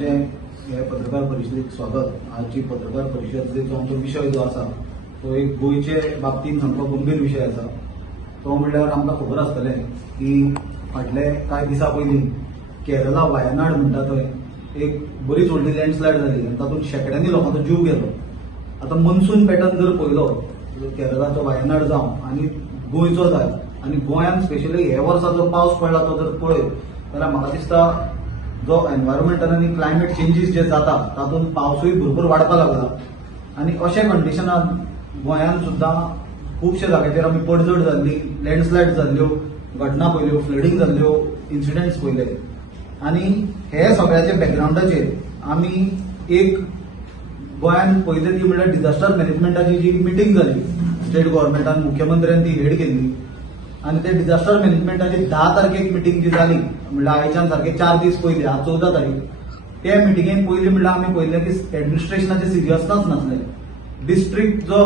सगळ्यांचे हे पत्रकार परिशदेक स्वागत। आजची पत्रकार परिशदेचो आमचो विषय जो आसा तो एक गोयचे बाबतीन सामको गंभीर विषय आसा। तो म्हणल्यार आमकां खबर आसतलें की फाटले कांय दिसा पयलीं केरला वायनाड म्हणटा थंय एक बरीच व्हडली लँडस्लायड जाली आनी तातूंत शेकड्यांनी लोकांचो जीव गेलो। आतां मनसून पॅटर्न जर पळयलो केरलाचो वायनाड जावं आनी गोंयचो जाय आनी गोंयांत स्पेशली हे वर्सा जो पावस पडला तो जर पळयत जाल्यार म्हाका दिसता जो एनवायरमेंटल आनी क्लायमेट चेंजीस जे जाता तातूंत पावसूय भरपूर वाडपाक लागला आनी अशा कंडिशनांत गोंयांत सुद्दां खुबशे जाग्याचेर आमी पडझड जाल्ली, लँडस्लायड जाल्ल्यो घटना पयल्यो, फ्लडींग जाल्ल्यो, इन्सिडेंट्स पयले आनी हे सगळ्याच्या बॅकग्रावंडाचेर आमी एक गोंयांत पयले ती म्हणल्यार डिझास्टर मॅनेजमेंटाची जी मिटींग जाली स्टेट गव्हर्मेंटान मुख्यमंत्र्यान ती हेड केल्ली आनी ते डिझास्टर मॅनेजमेंटाची 10 तारखेक मिटींग जी जाली म्हणल्यार आयच्यान सारखे 4 दीस पयलीं आज 14 तारीख ते मिटींगेक पयलीं म्हणल्यार आमी पयलें की एडमिनिस्ट्रेशनाचे सिरियसनस नासले। डिस्ट्रिक्ट जो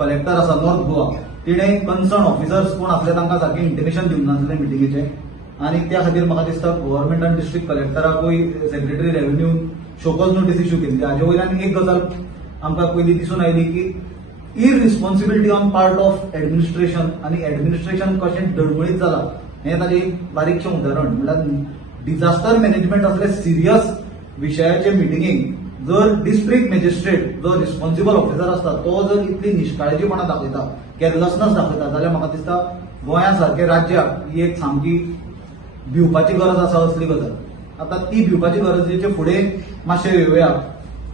कलेक्टर आसा नॉर्थ गोवा तिणें कन्सर्न ऑफिसर्स कोण आसले तांकां सारकें इंटिमेशन दिवंक नासलें मिटींगेचें आनी त्या खातीर म्हाका दिसता गव्हर्मेंटान डिस्ट्रिक्ट कलेक्टराकूय सेक्रेटरी रेव्हेन्यून शोकॉज नोटीस इश्यू केल्ली। हाजे वयल्यान एक गजाल आमकां पयलीं दिसून आयली की इररिस्पॉन्सिबिलिटी ऑन पार्ट ऑफ एडमिनिस्ट्रेशन आनी एडमिनिस्ट्रेशन कशें डळमळीत जालां हें ताजें एक बारीकशें उदाहरण म्हणल्यार डिझास्टर मॅनेजमेंट असले सिरियस विशयाचे मिटींगेक जर डिस्ट्रिक्ट मॅजिस्ट्रेट जो रिस्पॉन्सिबल ऑफिसर आसता तो जर इतली निश्काळजीपणा दाखयता, केअरलेसनस दाखयता जाल्यार म्हाका दिसता गोंया सारखे राज्याक ही एक सामकी भिवपाची गरज आसा असली गजाल। आतां ती भिवपाची गरजेचे फुडें मातशें येवया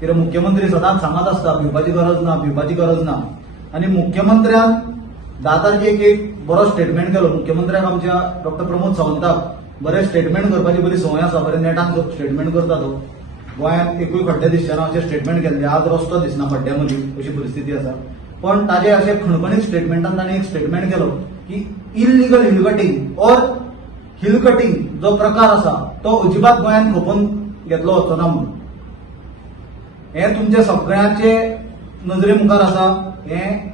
कित्याक मुख्यमंत्री सदांच सांगत आसता भिवपाची गरज ना, भिवपाची गरज ना आनी मुख्यमंत्र्यान 10 तारखेक एक बरो स्टेटमेंट केलो। मुख्यमंत्र्याक आमच्या डॉक्टर प्रमोद सावंताक बरें स्टेटमेंट करपाची बरी संवय आसा, बरें नेटान स्टेटमेंट करता तो। गोंयांत एकूय खड्डे दिसचे ना अशें स्टेटमेंट केल्लें, आज रस्तो दिसना खड्ड्या मदीं अशी परिस्थिती आसा। पण ताजे अशें खणखणीत स्टेटमेंटान ताणें एक स्टेटमेंट केलो की illegal hill cutting or hill cutting जो प्रकार आसा तो अजिबात गोंयांत खपोवन घेतलो वचचो ना म्हणून। हें तुमच्या सगळ्यांचे नजरे मुखार आसा। हें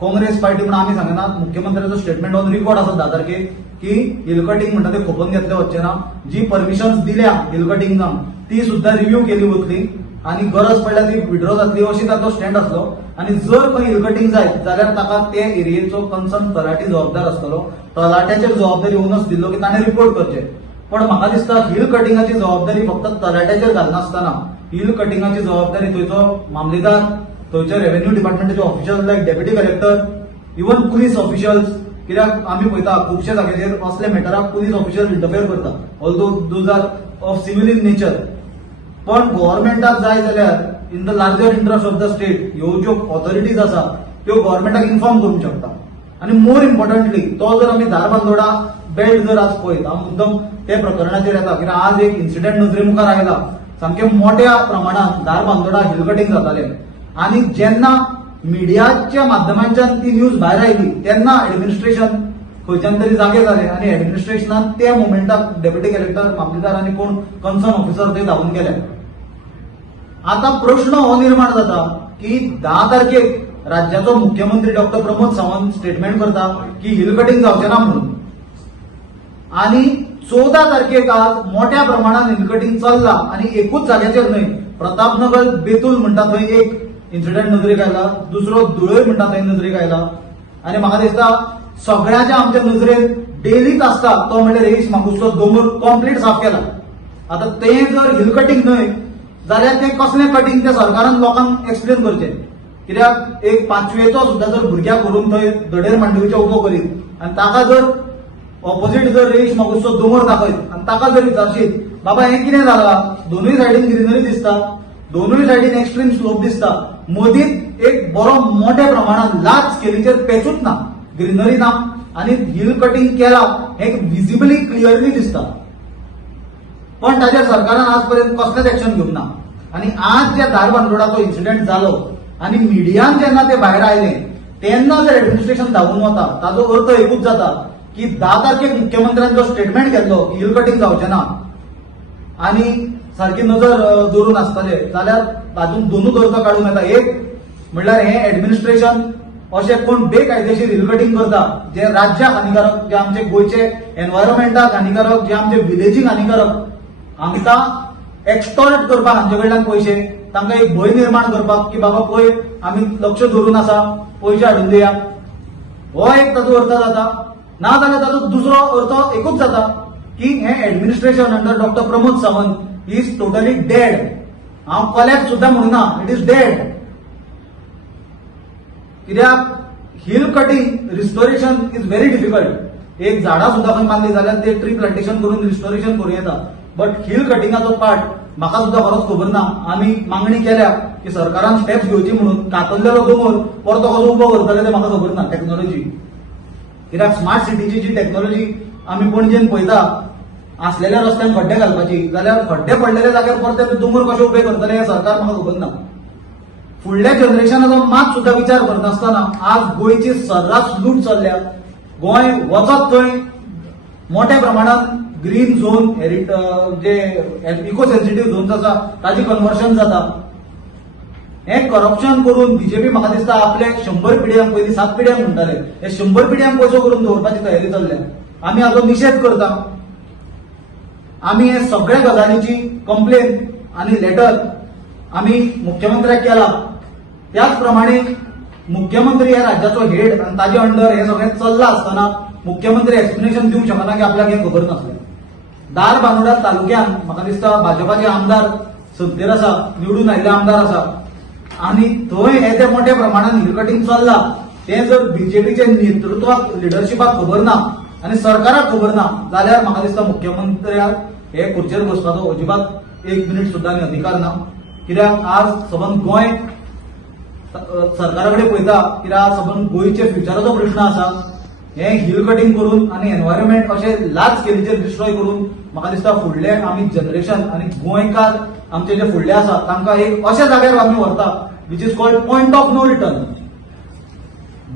काँग्रेस पार्टी म्हणून आमी सांगनात, मुख्यमंत्र्याचो स्टेटमेंट ऑन रिकॉर्ड आसा 10 तारखेक की हिल कटींग म्हणटा ते खपोवन घेतले वचचे ना। जी परमिशन्स दिल्या हिल कटींगांक ती सुद्दां रिव्ह्यू केली वतली आनी गरज पडल्यार ती विड्रॉ जातली अशी ताचो स्टँड आसलो। आनी जर खंय हिल कटींग जाय जाल्यार ताका ते एरियेचो कन्सर्न तलाठी जबाबदार आसतलो, तलाट्याचेर जबाबदारी ओनस दिल्लो की ताणें रिपोर्ट करचें। पण म्हाका दिसता हिल कटिंगाची जबाबदारी फक्त तलाट्याचेर घालनासतना हिल कटिंगाची जबाबदारी थंयचो मामलेदार, थंयचे रेव्हेन्यू डिपार्टमेंटाचे officials like deputy collector, even police officials, कित्याक आमी पळयता खुबशे जाग्याचेर असले मॅटराक पुलीस ऑफिशियल इंटरफेर करता although those are of civil in nature. पण गव्हर्मेंटाक जाय जाल्यार in the larger interest of the state ह्यो ज्यो ऑथॉरिटीज आसा त्यो गव्हर्मेंटाक इन्फॉर्म करूंक शकता। आनी मोर इम्पॉर्टंटली तो जर आमी धारबांदोडा बेल्ट जर आज पळयत, हांव मुद्दम ते प्रकरणाचेर येता कित्याक आज एक इन्सिडेंट नजरे मुखार आयला। सामके मोठ्या प्रमाणात धारबांदोडा हिल कटींग जाताले आनी जेन्ना मिडियाच्या माध्यमांच्यान ती न्यूज भायर आयली तेन्ना एडमिनिस्ट्रेशन खंयच्यान तरी जागे जाले आनी एडमिनिस्ट्रेशनान त्या मोमेंटाक डेप्युटी कलेक्टर, मामलेदार आनी कोण कन्सर्न ऑफिसर ते धांवून गेले। आता प्रश्न हो निर्माण जाता की 10 तारखेक राज्याचो मुख्यमंत्री डॉक्टर प्रमोद सावंत स्टेटमेंट करता की हिल कटींग जावचें ना म्हणून आनी 14 तारखेक आज मोठ्या प्रमाणात हिल कटींग चल्ला आनी एकूच जाग्याचेर न्हय, प्रतापनगर बेतूल म्हणटा थंय एक इन्सिडेंट नजरेक आयला, दुसरो धुळय म्हणटा थंय नजरेक आयला आनी म्हाका दिसता सगळ्याच्या आमच्या नजरेन डेलीच आसता तो म्हणल्यार रेईश मागुसचो दोंगर कम्प्लीट साफ केला। आता ते जर हिल कटींग न्हय जाल्यार ते कसलें कटींग ते सरकारान लोकांक एक्सप्लेन करचें, कित्याक एक 5वेचो सुद्दां जर भुरग्याक व्हरून थंय धडेर मांडवीचो उबो करीत आनी ताका जर ऑपोजीट जर रेईश मागुसचो दोंगर दाखयत आनी ताका जर विचारशीत बाबा हें कितें जालां, दोनूय सायडीन ग्रीनरी दिसता, दोनूय सायडीन एक्स्ट्रीम स्लोप दिसता, मदींच एक बरो मोठ्या प्रमाणात लार्ज स्केलीचेर पेचूच ना, ग्रीनरी ना आनी हिल कटींग केला हे विजिबली क्लियरली दिसता। पण ताच्या सरकारान आजपर्यंत कसलेच एक्शन घेवंक ना आनी आज जे धारबांदोडाचो इन्सिडेंट जालो आनी मिडियान जेन्ना ते भायर आयले तेन्ना जर एडमिनिस्ट्रेशन धांवून वता ताचो अर्थ एकूच जाता की 10 तारखेक मुख्यमंत्र्यान जो स्टेटमेंट केल्लो की हिल कटींग जावचें ना आनी सारकी नजर दवरून आसतले जाल्यार तातूंत दोनूच अर्थ काडूंक येता। एक म्हणल्यार हें एडमिनिस्ट्रेशन अशें कोण बेकायदेशीर हिल कटींग करता जे राज्याक हानिकारक, जे आमचे गोंयचे एनवायरमेंटाक हानिकारक, जे आमचे विलेजीक हानिकारक, आमकां एक्सटॉर्ट करपाक हांचे कडल्यान पयशे, तांकां एक भंय निर्माण करपाक की बाबा पळय आमी लक्ष धरून आसा, पयशे हाडून दिया, हो एक ताचो अर्थ जाता. ना जाल्यार ताचो दुसरो अर्थ एकूच जाता की हे administration under doctor Pramod Sawant is totally dead. हांव कॉलेक्ट सुद्दां म्हणना, इट इज डेड. कित्याक hill cutting restoration is very difficult. एक झाडां सुद्दां खंय बांदली जाल्यार ते ट्री प्लांटेशन करून रिस्टोरेशन करूं येता, बट हिल कटिंगाचो पार्ट म्हाका सुद्दां खरोच खबर ना. आमी मागणी केल्या की सरकारान स्टेप्स घेवची म्हणून. कातरलेलो दोंगर परतो कसो उबो करतले ते म्हाका खबर ना. टॅक्नॉलॉजी, कित्याक स्मार्ट सिटीची जी टॅक्नॉलॉजी आमी पणजेन पळयता, असलेल्या रस्त्यांक खड्डे घालपाची, जाल्यार खड्डे पडलेल्या जाग्यार परते दोंगर कशे उबे करतले हें सरकार म्हाका खबर ना. फुडल्या जनरेशनाचो मात सुद्दां विचार करनासतना आज गोंयची सर्रास लूट चल्ल्या. गोंय वचत थंय मोठ्या प्रमाणात ग्रीन झोन, जे इको सेन्सिटिव्ह झोन्स आसा ताजी कन्वर्शन जाता. हे करप्शन करून बीजेपी म्हाका दिसता आपले 100 पिढ्यांक, पयलीं 7 पिढ्यांक म्हणटाले, हे 100 पिढ्यांक पयसो करून दवरपाची तयारी चल्ल्या. आमी हाचो निशेध करता. आमी हे सगळ्या गजालीची कंप्लेन आनी लेटर आमी मुख्यमंत्र्याक केला. त्याच प्रमाणे मुख्यमंत्री हे राज्याचो हेड आनी ताजे अंडर हे सगळें चल्लां आसतना मुख्यमंत्री एक्सप्लेनेशन दिवंक शकना की आपल्याक हें खबर नासलें. दारबांदोडा तालुक्यात म्हाका दिसता भाजपाचे आमदार सत्तेर आसा, निवडून आयिल्ले आमदार आसा, आनी थंय येदे मोठ्या प्रमाणात हिल कटिंग चल्लां. तें जर बीजेपीचे नेतृत्वाक, लिडरशिपाक खबर ना आनी सरकाराक खबर ना जाल्यार म्हाका दिसता मुख्यमंत्र्याक हे खुर्चेर बसपाचो अजिबात 1 मिनिट सुद्दां अधिकार ना. कित्याक आज सबंद गोंय सरकारा कडेन पळयता, कित्याक सबंद गोंयचे फ्युचराचो प्रश्न आसा. हे हिल कटिंग करून आनी एनवायरमेंट अशें लार्ज स्केलीचेर डिस्ट्रॉय करून म्हाका दिसता फुडले आमी जनरेशन आनी गोंयकार आमचे जे फुडले आसा तांकां एक अशा जाग्यार आमी व्हरता which is called point of no return.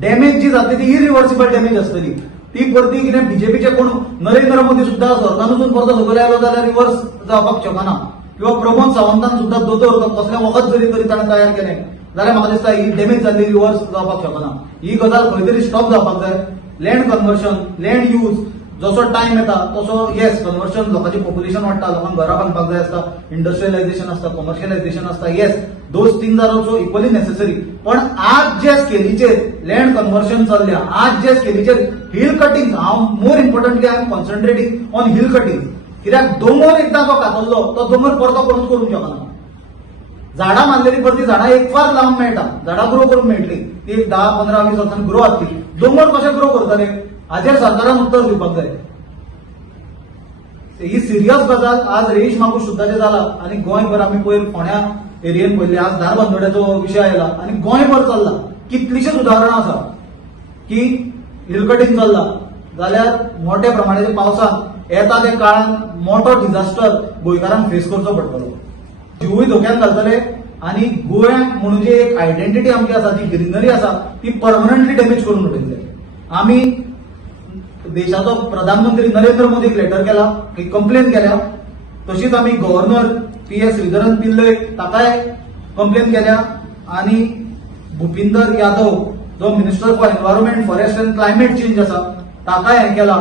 Damage जी जातली ती इरिव्हर्सिबल डॅमेज आसतली. ती परती कितें बीजेपीचे कोण नरेंद्र मोदी सुद्दां स्वर्गानूच परतो सकयल आयलो जाल्यार रिव्हर्स जावपाक शकना. किंवा प्रमोद सावंतान सुद्दां दोतोर कसलें वखद जरी तरी ताणें तयार केलें जाल्यार म्हाका दिसता ही डॅमेज जाल्ली रिव्हर्स जावपाक शकना. ही गजाल खंय तरी स्टॉप जावपाक जाय. लँड कन्वर्शन, लँड यूज जसो टायम येता तसो येस कन्वर्शन, लोकांची पॉप्युलेशन वाडटा, लोकांक घरां बांदपाक जाय आसता, इंडस्ट्रियलायझेशन आसता, कमर्शियलायझेशन आसता, yes those things are also equally necessary. पण आज जे स्केलीचेर लँड कन्वर्शन चल्ल्या, आज जे स्केलीचेर हिल कटिंग, हांव more importantly I am concentrating on hill cutting. कित्याक दोंगर एकदां जो कातरलो तो दोंगर परतो करूंक शकना. झाडां मारलेली परती झाडां एक फार लावंक मेळटा, झाडां ग्रो करूंक मेळटली, ती 10, 15, 20 वर्सांनी ग्रो जातली. दोंगर कशें ग्रो करतले हाचेर सरकारान उत्तर दिवपाक जाय. ही सिरियस गजाल आज रेश मागूश सुद्दां जाला आनी गोंयभर आमी पयर फोंड्या एरियेन पयले, आज दारबांदोड्याचो विशय आयला आनी गोंयभर चल्ला. कितलीशीच उदाहरणां आसा की हिल कटिंग चल्ला जाल्यार मोठ्या प्रमाणाच्या पावसान येता त्या काळान मोठो डिझास्टर गोंयकारांक फेस करचो पडटलो. जिवूय धोक्यात घालतले आनी गोंय म्हणून जी एक आयडेंटिटी आमची आसा, जी ग्रीनरी आसा ती परमनंटली डॅमेज करून उडयतले. आमी देशाचो प्रधानमंत्री नरेंद्र मोदीक लेटर केला, कंप्लेन केल्या, तशीच आमी गव्हर्नर PS श्रीधरन पिल्लय ताकाय कंप्लेन केल्या आनी भुपिंदर यादव जो minister for environment, forest and climate change आसा ताकाय हें केला.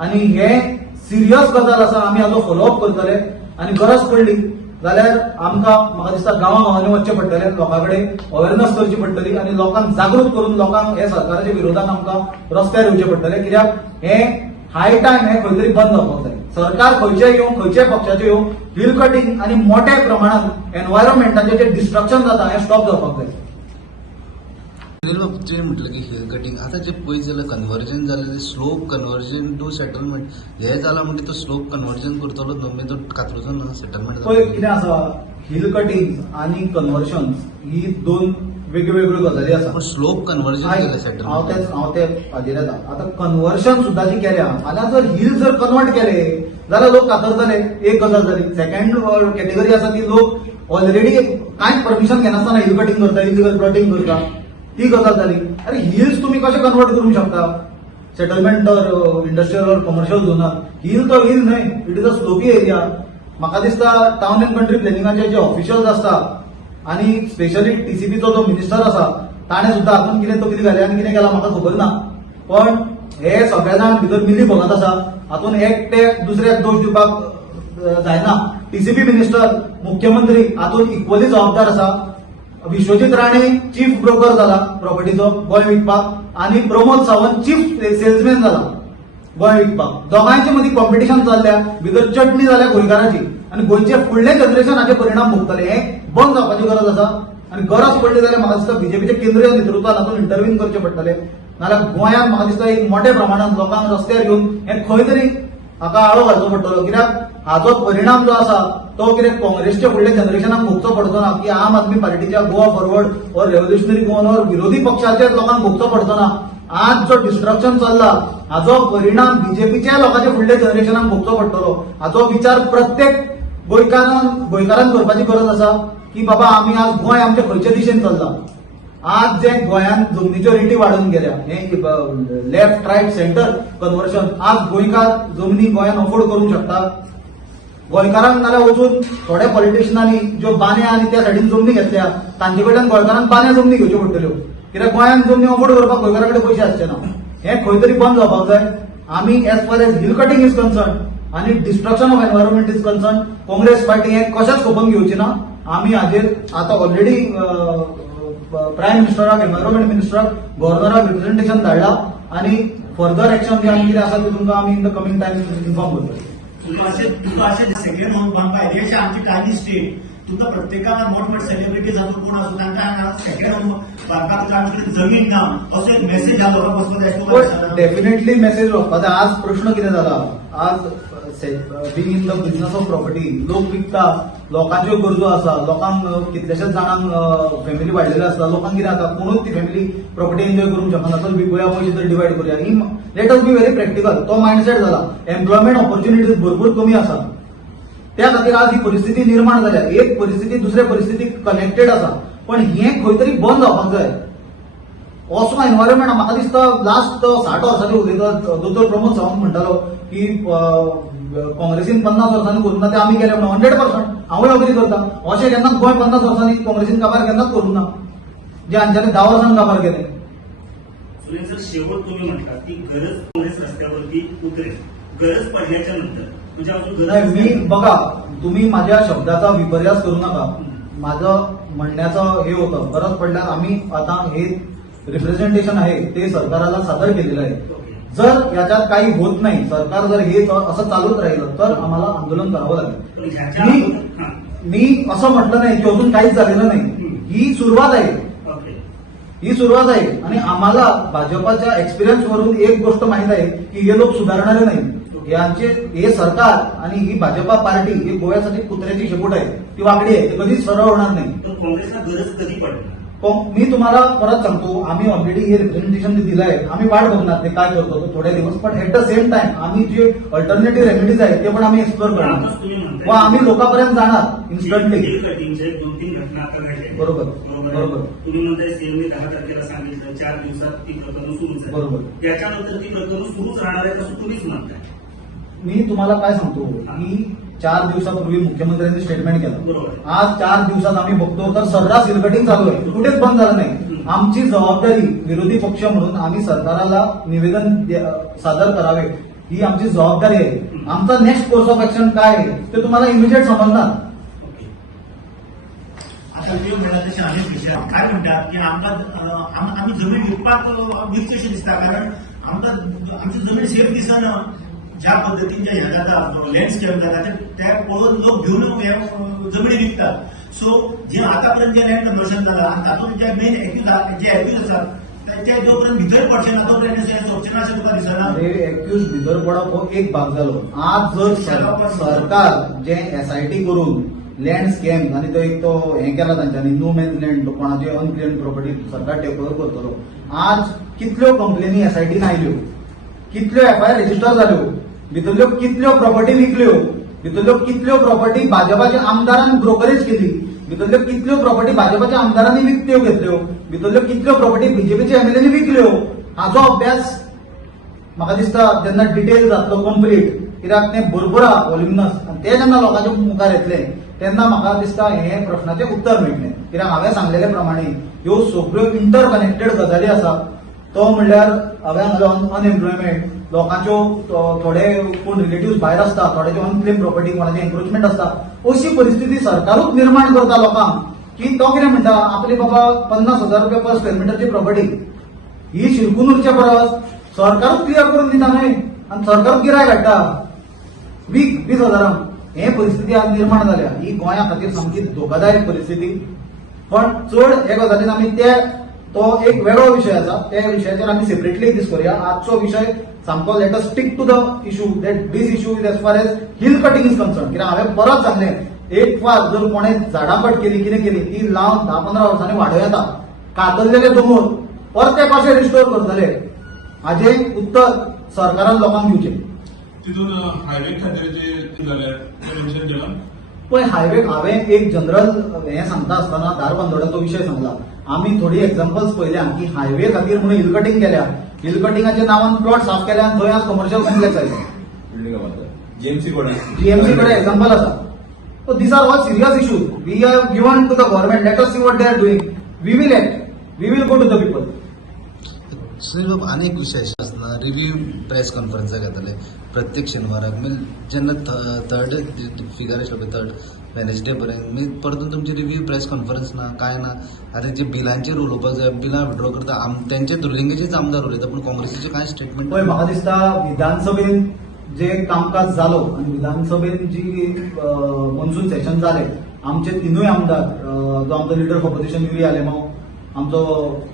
आनी हे सिरियस गजाल आसा, आमी हाचो फॉलोअप करतले आनी गरज पडली जाल्यार आमकां म्हाका दिसता गांवांनी वचचें पडटलें, लोकां कडेन अवेरनस करची पडटली आनी लोकांक जागृत करून लोकांक हे सरकाराच्या विरोधात आमकां रस्त्यार येवचें पडटलें. कित्याक हे हाय टायम हे खंय तरी बंद जावपाक जाय. सरकार खंयचेय येवं, खंयच्याय पक्षाचें येवं, हिल कटिंग आनी मोठ्या प्रमाणात एनवायरमेंटाचें जे डिस्ट्रक्शन जाता हें स्टॉप जावपाक जाय. जे म्हटलं की हिल कटिंग आता जे पयस जाल्यार कन्वर्जन जालें ते स्लोप कन्वर्जन टू सेटलमेंट हे जाला म्हणजे तो स्लोप कन्वर्जन करतलो तो कातरूचो ना सेटलमेंट. पळय कितें आसा, हिल कटिंग आनी कन्वर्शन ही दोन वेगवेगळ्यो गजाली आसा. पण स्लोप कन्वर्जन केलं सेटलमेंट हांव ते हाजेर येता. आतां कन्वर्शन सुद्दां जी केल्या, फाल्यां जर हिल जर कन्वर्ट केले जाल्यार लोक कातरतले, एक गजाल जाली. सेकंड कॅटेगरी आसा ती लोक ऑलरेडी कांयच परमिशन घेनासतना हिल कटिंग करता, इलिगल प्लॉटिंग करता, ती गजाल जाली. अरे हिल्स तुम्ही कशे कन्वर्ट करूंक शकता सेटलमेंट और इंडस्ट्रियल और कमर्शियल झोनात? हिल तो हिल न्हय, it is a sloppy area. म्हाका दिसता टाउन अँड कंट्री प्लॅनिंगाचे जे ऑफिशियल्स आसता आनी स्पेशली TCPचो जो मिनिस्टर आसा ताणें सुद्दां हातूंत कितें घालें आनी कितें केलां म्हाका खबर ना. पण हे सगळे जाण भितर मिली भगत आसा, हातूंत एकटे दुसऱ्याक दोश दिवपाक जायना. टीसीपी मिनिस्टर, मुख्यमंत्री हातूंत इक्वली जबाबदार आसा. विश्वजीत राणे चीफ ब्रोकर जाला प्रॉपर्टीचो गोंय विकपाक आणि प्रमोद सावंत चीफ सेल्समॅन जाला गोंय विकपाक. दोगांयचे मदीं कॉम्पिटिशन चल्ल्या, भितर चटणी जाल्या गोंयकारांची आणि गोंयचे फुडले जनरेशन हाचे परिणाम भोगतले. हे बंद जावपाची गरज आसा आणि गरज पडली जाल्यार म्हाका दिसता बीजेपीचे केंद्रीय नेतृत्वान हातूंत इंटरव्यून करचे पडटले. नाल्यार गोंयांत म्हाका दिसता एक मोठ्या प्रमाणात लोकांक रस्त्यार येवन हे खंय तरी हाका आळो घालचो पडटलो. कित्याक हाचो परिणाम जो आसा तो कितें काँग्रेसच्या फुडल्या जनरेशनाक भोगचो पडचो ना, की आम आदमी पार्टीच्या गोवा फॉरवर्ड और रेव्होल्युशनरी गोवन और विरोधी पक्षाच्या लोकांक भोगचो पडचो ना. आज जो डिस्ट्रक्शन चल्ला हाचो परिणाम बीजेपीच्या लोकांच्या फुडल्या जनरेशनाक भोगचो पडटलो. हाचो विचार प्रत्येक गोंयकारान करपाची गरज आसा की बाबा आमी आज गोंय आमच्या खंयच्या दिशेन चल्ला. आज जे गोंयांत जमनीच्यो रेटी वाडून गेल्या, हे लेफ्ट रायट सेंटर कन्वर्शन, आज गोंयकार जमनी गोंयांत अफोर्ड करूंक शकता. गोंयकारांक नाल्यार वचून थोड्या पॉलिटिशियनांनी ज्यो बान्या आनी त्या सायडीन जमनी घेतल्या तांचे कडल्यान गोंयकारांक बान्या जमनी घेवच्यो पडटल्यो. कित्याक गोंयांत जमनी अफोर्ड करपाक गोंयकारा कडेन पयशे आसचे ना. हे खंय तरी बंद जावपाक जाय. आमी as far as hill cutting is concern आणि destruction of environment is concern, Congress party हे कशाच खोपन घेवची ना. आमी हाजेर आतां ऑलरेडी प्रायम मिनिस्टराक, एनवायरमेंट मिनिस्टराक, गव्हर्नराक रिप्रेझेंटेशन धाडला आणि फर्दर एक्शन जे आमी कितें आसा ते तुमकां आमी in the coming time inform करतले. तुका अशें सेक्रेट म्हणून बांदपा एरियाची आमची टायनी स्टेट तुका प्रत्येकाला मोठमोठे सेलिब्रिटीज जातून कोण असो तांकां सेक्रेट बांदपाक आमचे जमीन ना असो एक मेसेज घालो वचपाक डेफिनेटली मेसेज वचपा जाय. आज प्रश्न कितें जाला, आज being in the business of property लोक विकता, लोकांच्यो गरजो आसा, लोकांक कितलेशेच जाणांक फॅमिली वाडलेल्यो आसता, लोकांक कितें जाता कोणूच ती फॅमिली प्रॉपर्टी एन्जॉय करूंक शकना. तर विकूया पयशे तर डिवायड करूया. ही let us be very practical. तो मायंडसेट जाला. एम्प्लॉयमेंट ऑपॉर्च्युनिटीज भरपूर कमी आसा. त्या खातीर आज ही परिस्थिती निर्माण जाल्या. एक परिस्थिती दुसऱ्या परिस्थितीक कनेक्टेड आसा, पण हे खंय तरी बंद जावपाक जाय. असो एनवायरमेंट म्हाका दिसता लास्ट 60 वर्सांनी उलयता दोतोर प्रमोद सावंत म्हणटालो की काँग्रेसीन 50 वर्सांनी करूं ना, ते आमी केले म्हणून 100%. हांवूय अग्री करता. अशें केन्नाच गोंय 50 वर्सांनी काँग्रेसीन काबार केन्नाच करूं ना, जे हांच्यानी 10 वर्सांनी काबार केले. सुनील सर, शेवट तुम्ही म्हटलात की गरज काँग्रेस रस्त्यावरती उतरेल, गरज पडल्याच्या नंतर म्हणजे अजून नाही, गरज मी बघा तुम्ही माझ्या शब्दाचा विपर्यास करू नका. माझं म्हणण्याचं हे होतं, गरज पडल्यास आम्ही आता हे रिप्रेझेंटेशन आहे ते सरकारला सादर केलेलं आहे. जर याच्यात काही होत नाही, सरकार जर हे असं चालूच राहिलं तर आम्हाला आंदोलन करावं लागेल. मी असं म्हटलं नाही की अजून काहीच झालेलं नाही. ही सुरुवात आहे, ही सुरुवात आहे. आणि आम्हाला भाजपाच्या एक्सपिरियन्स वरून एक गोष्ट माहित आहे की हे लोक सुधारणारे नाही. यांचे हे सरकार आणि ही भाजपा पार्टी ही गोव्यासाठी कुत्र्याची शेपूट आहे, ती वाकडी आहे, ती कधीच सरळ होणार नाही. काँग्रेसला गरज कधी पडणार? मी तुम्हाला परत सांगतो, आम्ही ऑलरेडी हे रिप्रेझेंटेशन दिलं आहे. आम्ही वाट बघणार ते काय करतो तो थोडे दिवस, पण ऍट द सेम टाइम आम्ही जे अल्टरनेटिव्ह रेमेडीज आहेत ते पण आम्ही एक्सप्लोर करणार व आम्ही लोकांपर्यंत जाणार इन्स्टंटली. 2-3 घटना आता घडल्या. बरोबर बरोबर. तुम्ही म्हणताय सीएमने 10 तारखेला सांगितलं 4 दिवसात ती प्रकरण सुरूच आहे. बरोबर. याच्यानंतर ती प्रकरण सुरूच राहणार आहे असं तुम्हीच म्हणताय. मी तुम्हाला काय सांगतो की 4 दिवसापूर्वी मुख्यमंत्र्यांनी स्टेटमेंट केलं. बरोबर. आज 4 दिवसात आम्ही बघतो तर सर्रास हिलकटिंग चालू आहे, कुठेच बंद झालं नाही. आमची जबाबदारी विरोधी पक्ष म्हणून आम्ही सरकारला निवेदन सादर करावे ही आमची जबाबदारी आहे. आमचा नेक्स्ट कोर्स ऑफ ऍक्शन काय आहे ते तुम्हाला इमिजिएट समजणार. आता ते म्हणतात तसे अनेक विषय काय म्हणतात की आम्ही जमीन विकपाक विकचेशी दिसता, कारण आमची जमीन सेफ दिसना. ज्या पद्धतीच्या ह्या जाता लँडस्केप जाता त्या पळोवन लोक घेऊन जमिनी विकतात. सो जे आतापर्यंत जे लँड कन्वर्शन झालं आणि तातूंत जे मेन जे एक्यूज आसात ते जोपर्यंत भितर पडचे ना तोपर्यंत सोपचे अशें तुका दिसना. एक्यूज भितर पडप हो एक भाग जालो. आज जर सरकार जे SIT करून लँड स्कॅम आणि तो एक तो हे केला तांच्यांनी नो मॅन्स लँड, कोणाचे अनक्लेम्ड प्रॉपर्टी सरकार टेक ओव्हर करतलो. आज कितल्यो कंप्लेनी SITन आयल्यो, कितल्यो FIR रेजिस्टर जाल्यो, भितरल्यो कितल्यो प्रॉपर्टी विकल्यो, भितरल्यो कितल्यो प्रॉपर्टी भाजपाच्या आमदारांनी ब्रोकरेज केली, भितरल्यो कितल्यो प्रॉपर्टी भाजपाच्या आमदारांनी विकत्यो घेतल्यो, भितरल्यो कितल्यो प्रॉपर्टी बीजेपीच्या MLAंनी विकल्यो. हाचो अभ्यास म्हाका दिसता जेन्ना डिटेल जातलो कंप्लीट, कित्याक तें बरोबर वॉल्युमिनस, ते जेन्ना लोकांच्या मुखार येतले तेन्ना म्हाका दिसता हे प्रश्नाचें उत्तर मेळटलें. कित्याक हांवें सांगलेले प्रमाणे ह्यो सगळ्यो इंटरकनेक्टेड गजाली आसा. तो म्हणल्यार हांवें सांगलो अनएम्प्लॉयमेंट, लोकांच्यो थोडे कोण रिलेटिव्ह भायर असता, थोड्याचे अनक्लेम प्रॉपर्टी, कोणाचे एन्क्रोचमेंट असता, अशी परिस्थिती सरकारूच निर्माण करता लोकांक की तो कितें म्हणटा आपली बाबा 50,000 रुपया पर स्क्वेअर मिटरची प्रॉपर्टी ही शिरकुनूरच्या परस सरकारूच क्लियर करून दिता न्हय आणि सरकारूच गिरायक हाडटा 20,000. हे परिस्थिती आज निर्माण जाल्या. ही गोंया खातीर सामकी धोकादायक परिस्थिती. पण चड हे गजालीन आमी तो एक वेगळो विषय आसा, त्या विशयाचेर आमी सेपरेटली दीस करूया. आजचो विषय सामको let us stick to the issue that this issue is as far as hill cutting is concern. कित्याक हांवें परत सांगलें एक फार जर कोणे झाडां कट केली कितें केली ती लावन 10-15 वर्सांनी वाडो येता. कातरलेले दोंगर परते कशे रिस्टोर करतले हाचे उत्तर सरकारान लोकांक दिवचें. तितून हायवे खातीर जे जाल्यार ते मेन्शन केला. पण हायवे हांवें एक जनरल हें सांगता आसतना दारबांदोड्याचो विशय सांगला. आमी थोडी एक्झाम्पल्स पळयल्या की हायवे खातीर म्हणून हिल कटिंग केल्या, हिल कटिंगाच्या नांवान प्लॉट साफ केल्या आनी थंय आज कमर्शियल कॉम्प्लेक्स आयले. जीएमसी कडे एक्झाम्पल आसा. So these are all serious issues. We have given to the government. Let us see what they are doing. We will act. We will go to the people. Sunil बाब, आनी एक विशय आसता review press कॉन्फरन्साक येतले प्रत्येक शेनवाराक जेन्ना third figure आसलो पळय थर्ड वेनेसडे पर्यंत परतून तुमची रिव्ह्यू प्रेस कॉन्फरन्स ना काय ना. आतां जे बिलांचेर उलोवपाक जाय बिलां विड्रॉ करता तेंचे दुर्लिंगेचेच आमदार उलयता पूण काँग्रेसीचे कांय स्टेटमेंट. पळय म्हाका दिसता विधानसभेन जे कामकाज जालो आणि विधानसभेन जी मॉन्सून सेशन जाले आमचे तिनूय आमदार जो आमचो leader of opposition Yuri Alemao, आमचो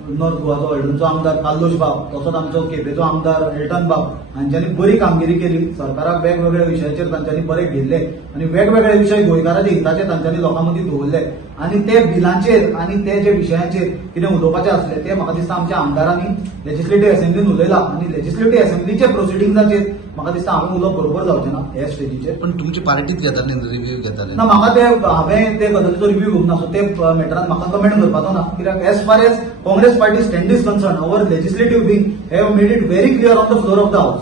नॉर्थ गोवाचो हळडणचो आमदार काल्लोश बाब, तसोच आमचो केपेचो आमदार एल्टन बाब हांच्यांनी बरी कामगिरी केली. सरकाराक वेगवेगळ्या विशयाचेर तांच्यांनी बरे घेतले आणि वेगवेगळे विशय गोंयकारांच्या हिताचे तांच्यांनी लोकां मदीं दवरले आणि ते बिलांचेर आणि ते जे विशयांचेर कितें उलोवपाचें आसलें ते म्हाका दिसता आमच्या आमदारांनी लेजिस्लेटिव्ह असेंब्लीन उलयला आणि लेजिस्लेटिव्ह असेंब्लीचे प्रोसिडिंग्साचेर म्हाका दिसता हांवें उलोवप बरोबर जावचें ना हे स्टेजीचेर. पण तुमची पार्टीच घेताले रिव्ह्यू घेताले ना म्हाका ते हांवें ते गजालीचो रिव्ह्यू घेवंक ना. सो ते मॅटरान म्हाका कमेंट करपाचो ना. कित्याक age far age Congress party stand is concern our legislative wing have made it very clear on the floor of the house.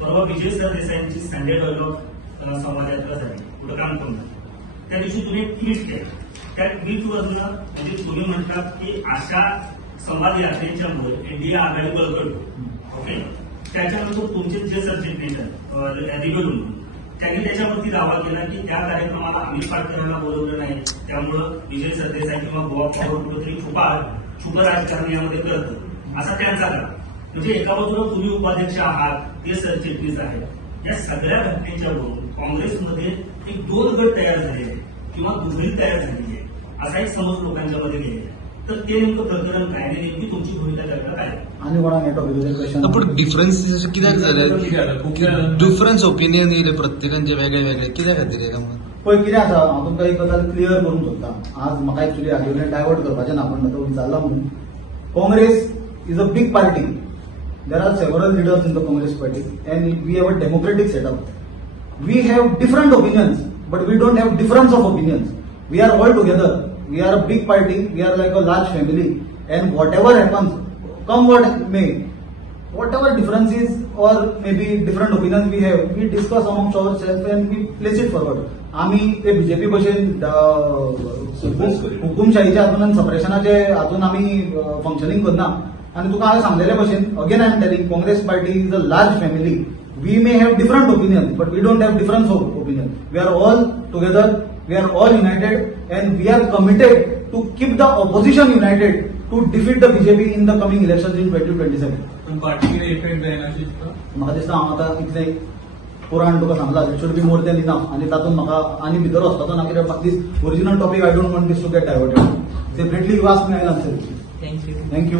परवा विजय सरदेसाईंची संडे डायलॉग संवादात्मक झाली कुठं काम करून त्या दिवशी तुम्ही एक ट्विट केलं. त्या ट्विटवरनं म्हणजे तुम्ही म्हणतात की अशा संवाद यात्रेच्यामुळे एनडीए आघाडी बळकटतो. ओके, त्याच्यानंतर तुमचे जे सरचिटणीस रिगोलून त्यांनी त्याच्यावरती दावा केला की त्या कार्यक्रमाला आम्ही पाटकरांना बोलवलं नाही त्यामुळं विजय सरदेसाई किंवा गोवा फॉरवर्ड कुठेतरी छुप राजकारण यामध्ये करतं असा त्यांचा दावा. म्हणजे एका बाजूला तुम्ही उपाध्यक्ष आहात, ते सरचिटणीस आहेत. या सगळ्या घटनेच्यावरून काँग्रेसमध्ये एक 2 गट तयार झालेले आहेत किंवा दुहेरी तयार झालेली आहे असा एक समज लोकांच्या मध्ये गेलेला आहे. तर ते नेमकं प्रकरण काय आणि नेमकी तुमची भूमिका त्याच्यात आहे आणि कोणाक नेटो क्वेश्चन पण डिफरन्स कित्याक जाले डिफरन्स ओपिनियन येयले प्रत्येकांचे वेगळे वेगळे कित्या खातीर हे काम. पळय कितें आसा हांव तुमकां एक गजाल क्लियर करूंक सोदता. आज म्हाका एक्चुअली आर्ग्युमेंट डायवर्ट करपाचें ना पण तो विचारला म्हणून. Congress is a big party. There are several leaders in the Congress party and we have a democratic setup. We have different opinions but we don't have difference of opinions. We are all together. We are a big party. We are like a large family and whatever happens, come what may, whatever differences or maybe different opinions we have, we discuss amongst ourselves and we place it forward. आम्ही ते BJP भशेन हुकुमशाहीच्या हातून आनी सप्रेशनाचे हातून आम्ही functioning करना. आणि तुका हांवें सांगलेल्या भशेन again I am telling Congress party is a large family. We may have different opinion but we don't have difference of opinion. We are all together. We are all united and we are committed to keep the opposition united to defeat the BJP in the coming election in 2027. पण पार्टीकडे effect जायना अशी म्हाका दिसता हांव आतां इतलें पुराण तुका सांगला it should be more than enough आनी तातूंत म्हाका आनी भितर वचपाचो ना कित्याक म्हाका this original topic I don't want this to get diverted. Separately you ask me I will answer. Thank you. Thank you.